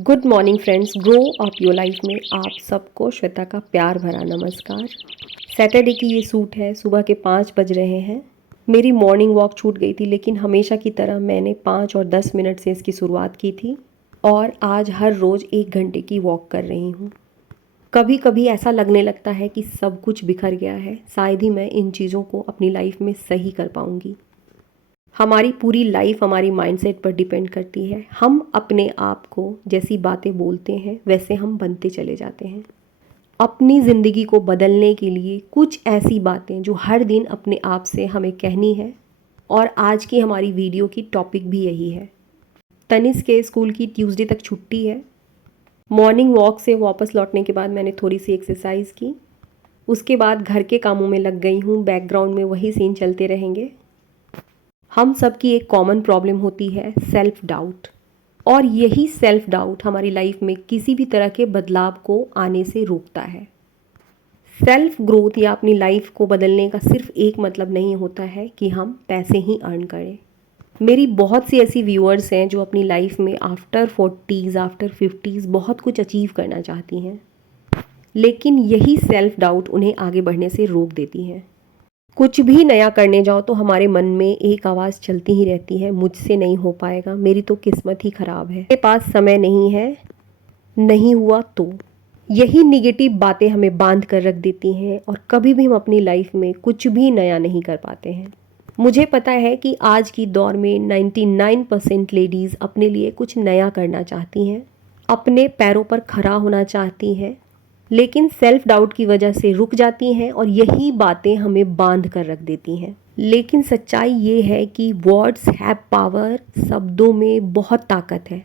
Good morning friends, grow up your life में आप सबको श्वेता का प्यार भरा नमस्कार। सैटरडे की ये सूट है, सुबह के 5 बज रहे हैं। मेरी मॉर्निंग वॉक छूट गई थी, लेकिन हमेशा की तरह मैंने 5 और 10 मिनट से इसकी शुरुआत की थी और आज हर रोज़ 1 घंटे की वॉक कर रही हूँ। कभी कभी ऐसा लगने लगता है कि सब कुछ बिखर गया है, शायद ही मैं इन चीज़ों को अपनी लाइफ में सही कर पाऊँगी। हमारी पूरी लाइफ हमारी माइंडसेट पर डिपेंड करती है। हम अपने आप को जैसी बातें बोलते हैं वैसे हम बनते चले जाते हैं। अपनी ज़िंदगी को बदलने के लिए कुछ ऐसी बातें जो हर दिन अपने आप से हमें कहनी है, और आज की हमारी वीडियो की टॉपिक भी यही है। तनिष्क के स्कूल की ट्यूसडे तक छुट्टी है। मॉर्निंग वॉक से वापस लौटने के बाद मैंने थोड़ी सी एक्सरसाइज की, उसके बाद घर के कामों में लग गई हूँ। बैकग्राउंड में वही सीन चलते रहेंगे। हम सब की एक कॉमन प्रॉब्लम होती है सेल्फ डाउट, और यही सेल्फ डाउट हमारी लाइफ में किसी भी तरह के बदलाव को आने से रोकता है। सेल्फ ग्रोथ या अपनी लाइफ को बदलने का सिर्फ एक मतलब नहीं होता है कि हम पैसे ही अर्न करें। मेरी बहुत सी ऐसी व्यूअर्स हैं जो अपनी लाइफ में आफ्टर 40s आफ्टर 50s बहुत कुछ अचीव करना चाहती हैं, लेकिन यही सेल्फ डाउट उन्हें आगे बढ़ने से रोक देती है। कुछ भी नया करने जाओ तो हमारे मन में एक आवाज़ चलती ही रहती है, मुझसे नहीं हो पाएगा, मेरी तो किस्मत ही ख़राब है, मेरे पास समय नहीं है, नहीं हुआ तो। यही निगेटिव बातें हमें बांध कर रख देती हैं और कभी भी हम अपनी लाइफ में कुछ भी नया नहीं कर पाते हैं। मुझे पता है कि आज की दौर में 99% लेडीज़ अपने लिए कुछ नया करना चाहती हैं, अपने पैरों पर खड़ा होना चाहती हैं, लेकिन सेल्फ डाउट की वजह से रुक जाती हैं और यही बातें हमें बांध कर रख देती हैं। लेकिन सच्चाई ये है कि वर्ड्स हैव पावर, शब्दों में बहुत ताकत है।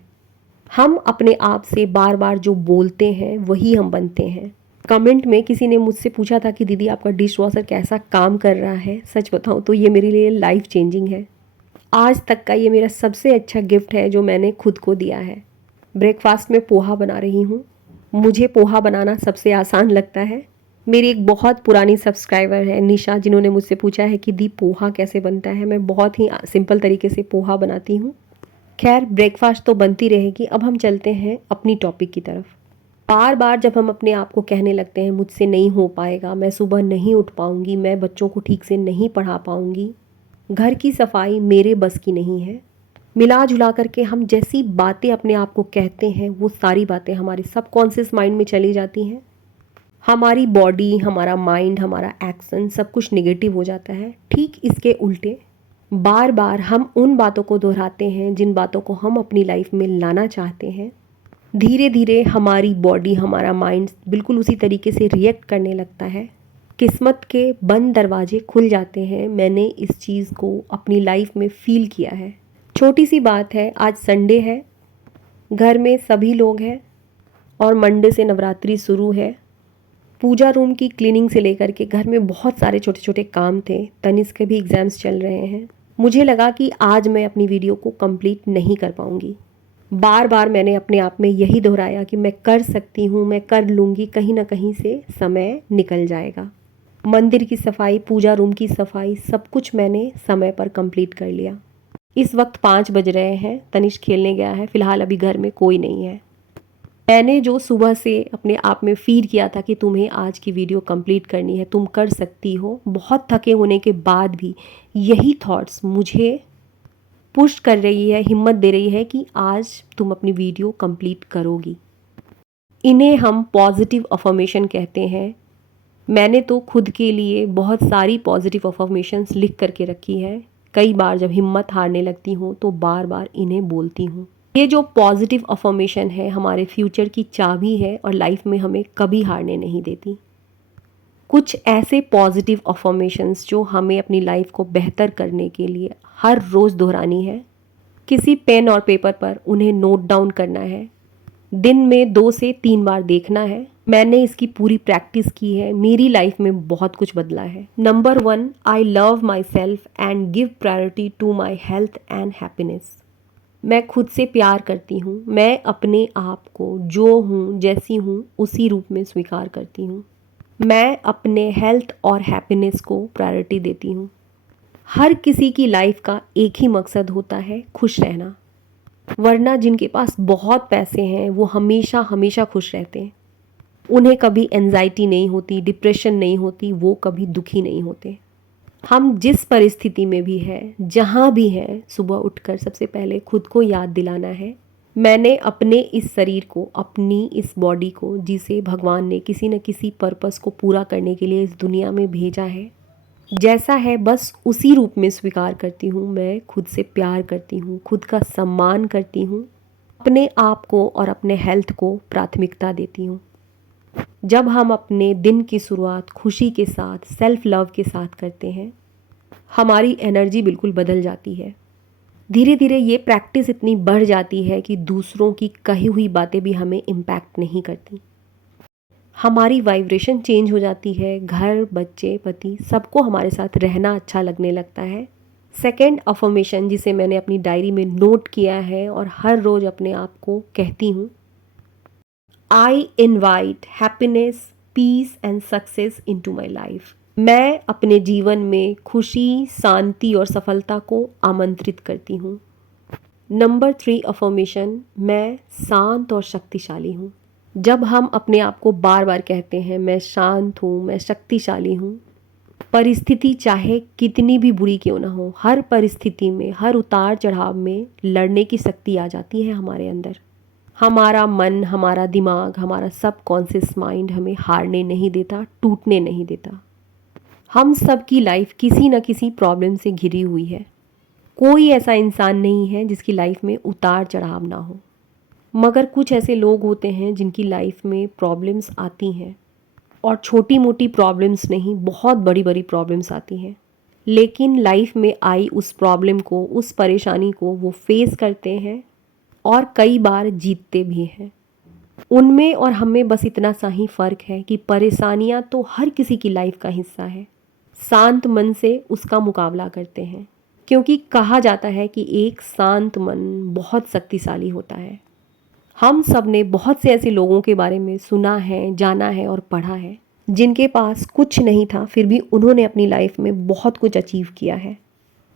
हम अपने आप से बार बार जो बोलते हैं वही हम बनते हैं। कमेंट में किसी ने मुझसे पूछा था कि दीदी आपका डिश वॉशर कैसा काम कर रहा है। सच बताऊं तो ये मेरे लिए लाइफ चेंजिंग है। आज तक का ये मेरा सबसे अच्छा गिफ्ट है जो मैंने खुद को दिया है। ब्रेकफास्ट में पोहा बना रही हूँ। मुझे पोहा बनाना सबसे आसान लगता है। मेरी एक बहुत पुरानी सब्सक्राइबर है निशा, जिन्होंने मुझसे पूछा है कि दी पोहा कैसे बनता है। मैं बहुत ही सिंपल तरीके से पोहा बनाती हूँ। खैर, ब्रेकफास्ट तो बनती रहेगी। अब हम चलते हैं अपनी टॉपिक की तरफ। बार बार जब हम अपने आप को कहने लगते हैं मुझसे नहीं हो पाएगा, मैं सुबह नहीं उठ पाऊँगी, मैं बच्चों को ठीक से नहीं पढ़ा पाऊँगी, घर की सफाई मेरे बस की नहीं है, मिला जुला करके हम जैसी बातें अपने आप को कहते हैं वो सारी बातें हमारे सबकॉन्शियस माइंड में चली जाती हैं। हमारी बॉडी, हमारा माइंड, हमारा एक्शन सब कुछ नेगेटिव हो जाता है। ठीक इसके उल्टे बार बार हम उन बातों को दोहराते हैं जिन बातों को हम अपनी लाइफ में लाना चाहते हैं। धीरे धीरे हमारी बॉडी, हमारा माइंड बिल्कुल उसी तरीके से रिएक्ट करने लगता है। किस्मत के बंद दरवाजे खुल जाते हैं। मैंने इस चीज़ को अपनी लाइफ में फील किया है। छोटी सी बात है, आज संडे है, घर में सभी लोग हैं और मंडे से नवरात्रि शुरू है। पूजा रूम की क्लीनिंग से लेकर के घर में बहुत सारे छोटे छोटे काम थे। तनिष्क के भी एग्ज़ाम्स चल रहे हैं। मुझे लगा कि आज मैं अपनी वीडियो को कंप्लीट नहीं कर पाऊँगी। बार बार मैंने अपने आप में यही दोहराया कि मैं कर सकती हूँ, मैं कर लूँगी, कहीं ना कहीं से समय निकल जाएगा। मंदिर की सफाई, पूजा रूम की सफाई, सब कुछ मैंने समय पर कंप्लीट कर लिया। इस वक्त 5 बज रहे हैं। तनिष्क खेलने गया है। फ़िलहाल अभी घर में कोई नहीं है। मैंने जो सुबह से अपने आप में फील किया था कि तुम्हें आज की वीडियो कंप्लीट करनी है, तुम कर सकती हो, बहुत थके होने के बाद भी यही थॉट्स मुझे पुश कर रही है, हिम्मत दे रही है कि आज तुम अपनी वीडियो कंप्लीट करोगी। इन्हें हम पॉजिटिव अफर्मेशन कहते हैं। मैंने तो खुद के लिए बहुत सारी पॉजिटिव अफर्मेशंस लिख करके रखी है। कई बार जब हिम्मत हारने लगती हूँ तो बार बार इन्हें बोलती हूँ। ये जो पॉजिटिव अफर्मेशन है हमारे फ्यूचर की चाबी है और लाइफ में हमें कभी हारने नहीं देती। कुछ ऐसे पॉजिटिव अफर्मेशंस जो हमें अपनी लाइफ को बेहतर करने के लिए हर रोज़ दोहरानी है। किसी पेन और पेपर पर उन्हें नोट डाउन करना है। दिन में 2 से 3 बार देखना है। मैंने इसकी पूरी प्रैक्टिस की है। मेरी लाइफ में बहुत कुछ बदला है। Number 1, I love myself and give priority to my health and happiness. मैं खुद से प्यार करती हूँ। मैं अपने आप को जो हूँ, जैसी हूँ, उसी रूप में स्वीकार करती हूँ। मैं अपने हेल्थ और हैप्पीनेस को प्रायोरिटी देती हूँ। हर किसी की लाइफ का एक ही मकसद होता है, खुश रहना। वरना जिनके पास बहुत पैसे हैं वो हमेशा हमेशा खुश रहते हैं। उन्हें कभी एंजाइटी नहीं होती, डिप्रेशन नहीं होती, वो कभी दुखी नहीं होते। हम जिस परिस्थिति में भी हैं, जहाँ भी हैं, सुबह उठकर सबसे पहले खुद को याद दिलाना है, मैंने अपने इस शरीर को, अपनी इस बॉडी को, जिसे भगवान ने किसी न किसी पर्पस को पूरा करने के लिए इस दुनिया में भेजा है, जैसा है बस उसी रूप में स्वीकार करती हूँ। मैं खुद से प्यार करती हूँ, खुद का सम्मान करती हूँ, अपने आप को और अपने हेल्थ को प्राथमिकता देती हूँ। जब हम अपने दिन की शुरुआत खुशी के साथ, सेल्फ लव के साथ करते हैं, हमारी एनर्जी बिल्कुल बदल जाती है। धीरे धीरे ये प्रैक्टिस इतनी बढ़ जाती है कि दूसरों की कही हुई बातें भी हमें इम्पैक्ट नहीं करती। हमारी वाइब्रेशन चेंज हो जाती है। घर, बच्चे, पति, सबको हमारे साथ रहना अच्छा लगने लगता है। सेकेंड अफर्मेशन, जिसे मैंने अपनी डायरी में नोट किया है और हर रोज़ अपने आप को कहती हूँ, I invite happiness, peace and success into my life. मैं अपने जीवन में खुशी, शांति और सफलता को आमंत्रित करती हूँ। नंबर 3 अफर्मेशन, मैं शांत और शक्तिशाली हूँ। जब हम अपने आप को बार बार कहते हैं मैं शांत हूँ, मैं शक्तिशाली हूँ, परिस्थिति चाहे कितनी भी बुरी क्यों ना हो, हर परिस्थिति में, हर उतार चढ़ाव में लड़ने की शक्ति आ जाती है हमारे अंदर। हमारा मन, हमारा दिमाग, हमारा सबकॉन्शियस माइंड हमें हारने नहीं देता, टूटने नहीं देता। हम सब की लाइफ किसी न किसी प्रॉब्लम से घिरी हुई है। कोई ऐसा इंसान नहीं है जिसकी लाइफ में उतार चढ़ाव ना हो, मगर कुछ ऐसे लोग होते हैं जिनकी लाइफ में प्रॉब्लम्स आती हैं, और छोटी मोटी प्रॉब्लम्स नहीं, बहुत बड़ी बड़ी प्रॉब्लम्स आती हैं, लेकिन लाइफ में आई उस प्रॉब्लम को, उस परेशानी को वो फेस करते हैं और कई बार जीतते भी हैं। उनमें और हमें बस इतना सा ही फ़र्क है कि परेशानियां तो हर किसी की लाइफ का हिस्सा है। शांत मन से उसका मुकाबला करते हैं, क्योंकि कहा जाता है कि एक शांत मन बहुत शक्तिशाली होता है। हम सब ने बहुत से ऐसे लोगों के बारे में सुना है, जाना है और पढ़ा है, जिनके पास कुछ नहीं था फिर भी उन्होंने अपनी लाइफ में बहुत कुछ अचीव किया है।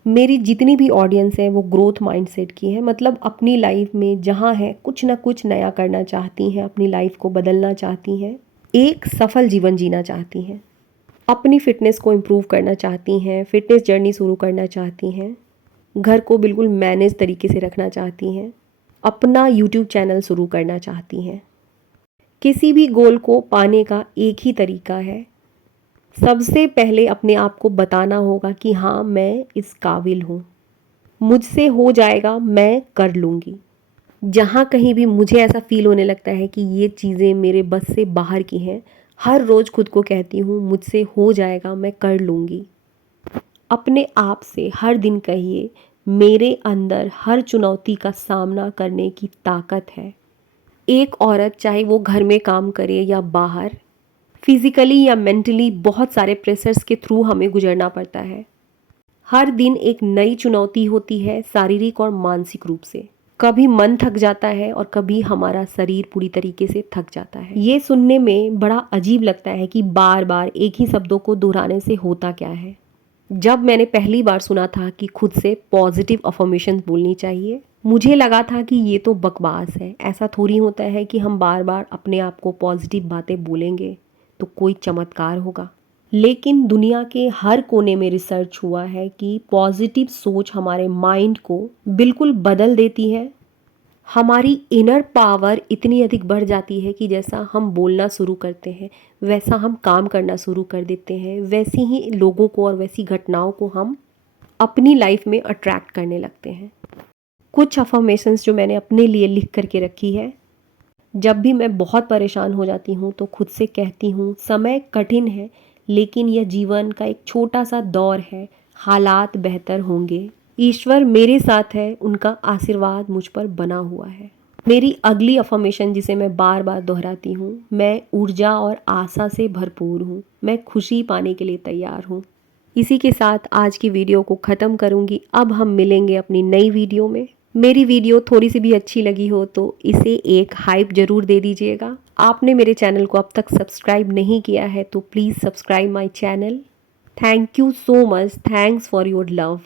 मेरी जितनी भी ऑडियंस है वो ग्रोथ माइंडसेट की है, मतलब अपनी लाइफ में जहाँ है कुछ ना कुछ नया करना चाहती हैं, अपनी लाइफ को बदलना चाहती हैं, एक सफल जीवन जीना चाहती हैं, अपनी फिटनेस को इम्प्रूव करना चाहती हैं, फिटनेस जर्नी शुरू करना चाहती हैं, घर को बिल्कुल मैनेज तरीके से रखना चाहती हैं, अपना यूट्यूब चैनल शुरू करना चाहती हैं। किसी भी गोल को पाने का एक ही तरीका है, सबसे पहले अपने आप को बताना होगा कि हाँ मैं इस काबिल हूँ, मुझसे हो जाएगा, मैं कर लूँगी। जहाँ कहीं भी मुझे ऐसा फील होने लगता है कि ये चीज़ें मेरे बस से बाहर की हैं, हर रोज़ खुद को कहती हूँ मुझसे हो जाएगा, मैं कर लूँगी। अपने आप से हर दिन कहिए मेरे अंदर हर चुनौती का सामना करने की ताकत है। एक औरत चाहे वो घर में काम करे या बाहर, फिजिकली या मेंटली बहुत सारे प्रेशर्स के थ्रू हमें गुजरना पड़ता है। हर दिन एक नई चुनौती होती है, शारीरिक और मानसिक रूप से। कभी मन थक जाता है और कभी हमारा शरीर पूरी तरीके से थक जाता है। ये सुनने में बड़ा अजीब लगता है कि बार बार एक ही शब्दों को दोहराने से होता क्या है। जब मैंने पहली बार सुना था कि खुद से पॉजिटिव अफर्मेशन बोलनी चाहिए, मुझे लगा था कि ये तो बकवास है। ऐसा थोड़ी होता है कि हम बार बार अपने आप को पॉजिटिव बातें बोलेंगे तो कोई चमत्कार होगा। लेकिन दुनिया के हर कोने में रिसर्च हुआ है कि पॉजिटिव सोच हमारे माइंड को बिल्कुल बदल देती है। हमारी इनर पावर इतनी अधिक बढ़ जाती है कि जैसा हम बोलना शुरू करते हैं, वैसा हम काम करना शुरू कर देते हैं, वैसी ही लोगों को और वैसी घटनाओं को हम अपनी लाइफ में अट्रैक्ट करने लगते हैं। कुछ अफर्मेशंस जो मैंने अपने लिए लिख करके रखी है, जब भी मैं बहुत परेशान हो जाती हूँ तो खुद से कहती हूँ समय कठिन है, लेकिन यह जीवन का एक छोटा सा दौर है, हालात बेहतर होंगे, ईश्वर मेरे साथ है, उनका आशीर्वाद मुझ पर बना हुआ है। मेरी अगली अफर्मेशन जिसे मैं बार बार दोहराती हूँ, मैं ऊर्जा और आशा से भरपूर हूँ, मैं खुशी पाने के लिए तैयार हूँ। इसी के साथ आज की वीडियो को ख़त्म करूँगी। अब हम मिलेंगे अपनी नई वीडियो में। मेरी वीडियो थोड़ी सी भी अच्छी लगी हो तो इसे एक हाइप ज़रूर दे दीजिएगा। आपने मेरे चैनल को अब तक सब्सक्राइब नहीं किया है तो please subscribe my channel. Thank you so much, thanks for your love.